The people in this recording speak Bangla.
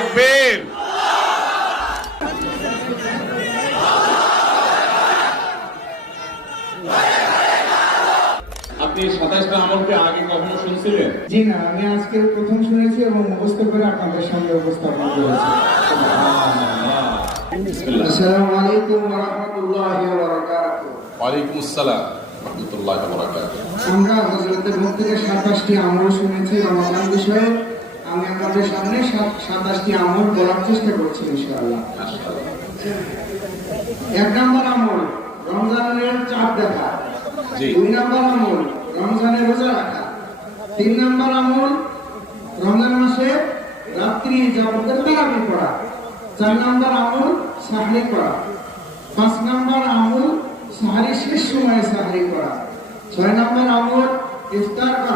তাকবীর। আপনি 27টা আমলকে আগে কখনো শুনছিলেন? জি না, আমি আজকে প্রথম শুনেছি এবং মুখস্থ করে আপনাদের সামনে উপস্থাপন করেছি। আসসালামু আলাইকুম ওয়া রাহমাতুল্লাহি ওয়া বারাকাতুহু। ওয়ালাইকুম আসসালাম ওয়া রাহমাতুল্লাহি ওয়া বারাকাতুহু। আমরা হযরতের মুখ থেকে 27টি আমল শুনেছি রমাদান বিষয়ে। আমি আপনাদের সামনে 27টি আমল বলার চেষ্টা করছি ইনশাআল্লাহ। এক নম্বর আমল রমজানের চাঁদ দেখা। জি। 2 নম্বর আমল রমজানের রোজা রাখা। 3 নম্বর আমল রমজান মাসে রাত্রি যাপনের তারাবি পড়া। 4 নম্বর আমল সাহরি করা। 5 নম্বর আমল সাহরি শেষ সময়ে সাহরি করা। 6 নম্বর আমল ইফতার করা।